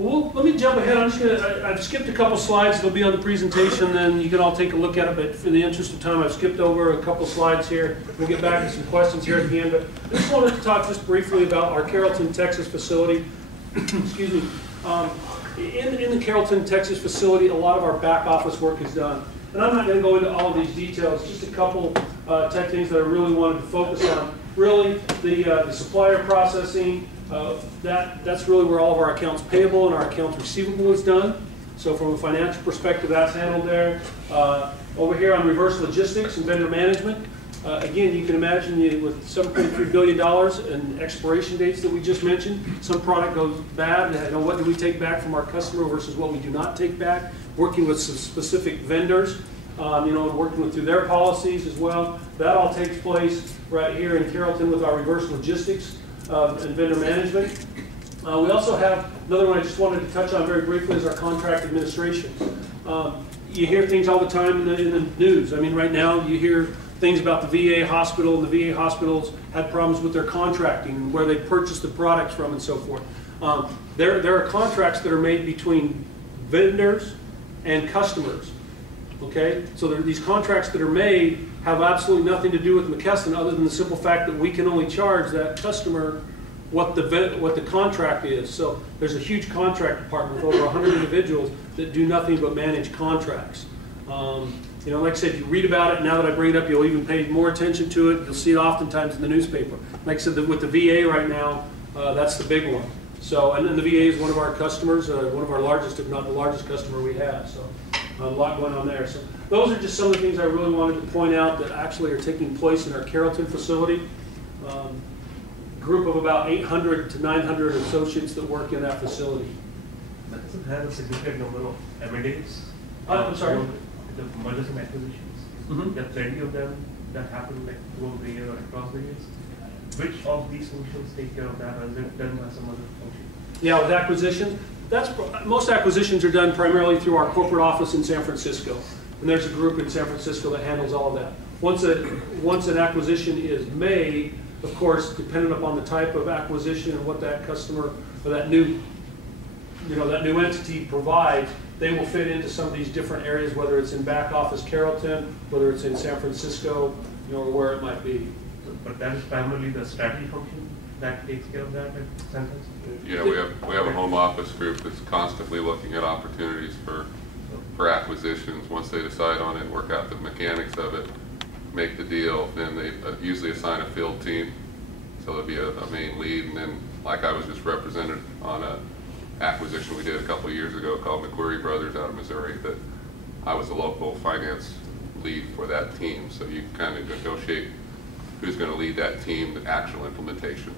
Well, let me jump ahead. I've skipped a couple slides. It'll be on the presentation, then you can all take a look at it. But for the interest of time, I've skipped over a couple slides here. We'll get back to some questions here at the end. But I just wanted to talk just briefly about our Carrollton, Texas facility. Excuse me. In the Carrollton, Texas facility, a lot of our back office work is done. And I'm not going to go into all of these details. Just a couple tech things that I really wanted to focus on. Really, the supplier processing. That's really where all of our accounts payable and our accounts receivable is done. So from a financial perspective, that's handled there. Over here on reverse logistics and vendor management, again, you can imagine with $7.3 billion and expiration dates that we just mentioned, some product goes bad, and what do we take back from our customer versus what we do not take back, working with some specific vendors, and working through their policies as well. That all takes place right here in Carrollton with our reverse logistics and vendor management. We also have another one I just wanted to touch on very briefly is our contract administration. You hear things all the time in the news. I mean, right now you hear things about the VA hospital, and the VA hospitals had problems with their contracting and where they purchased the products from and so forth. There are contracts that are made between vendors and customers. Okay, so these contracts that are made have absolutely nothing to do with McKesson other than the simple fact that we can only charge that customer what the contract is. So there's a huge contract department with over 100 individuals that do nothing but manage contracts. Like I said, you read about it. Now that I bring it up, you'll even pay more attention to it. You'll see it oftentimes in the newspaper. Like I said, with the VA right now, that's the big one. So, and then the VA is one of our customers, one of our largest, if not the largest customer we have. So. A lot going on there. So those are just some of the things I really wanted to point out that actually are taking place in our Carrollton facility. Group of about 800 to 900 associates that work in that facility. McKesson has a significant number of M&As. I'm sorry? The mergers and acquisitions. Mm-hmm. There are plenty of them that happen like throughout the year or across the years. Which of these functions take care of that, or is it done by some other function? Yeah, with acquisitions, most acquisitions are done primarily through our corporate office in San Francisco. And there's a group in San Francisco that handles all of that. Once an acquisition is made, of course, depending upon the type of acquisition and what that customer or that new entity provides, they will fit into some of these different areas, whether it's in back office Carrollton, whether it's in San Francisco, or where it might be. But that is primarily the strategy function that takes care of that at San Francisco? Yeah, we have a home office group that's constantly looking at opportunities for acquisitions. Once they decide on it, work out the mechanics of it, make the deal, then they usually assign a field team. So there'll be a main lead, and then like I was just represented on a acquisition we did a couple of years ago called McQuarrie Brothers out of Missouri, that I was the local finance lead for that team. So you kind of negotiate who's going to lead that team, the actual implementation.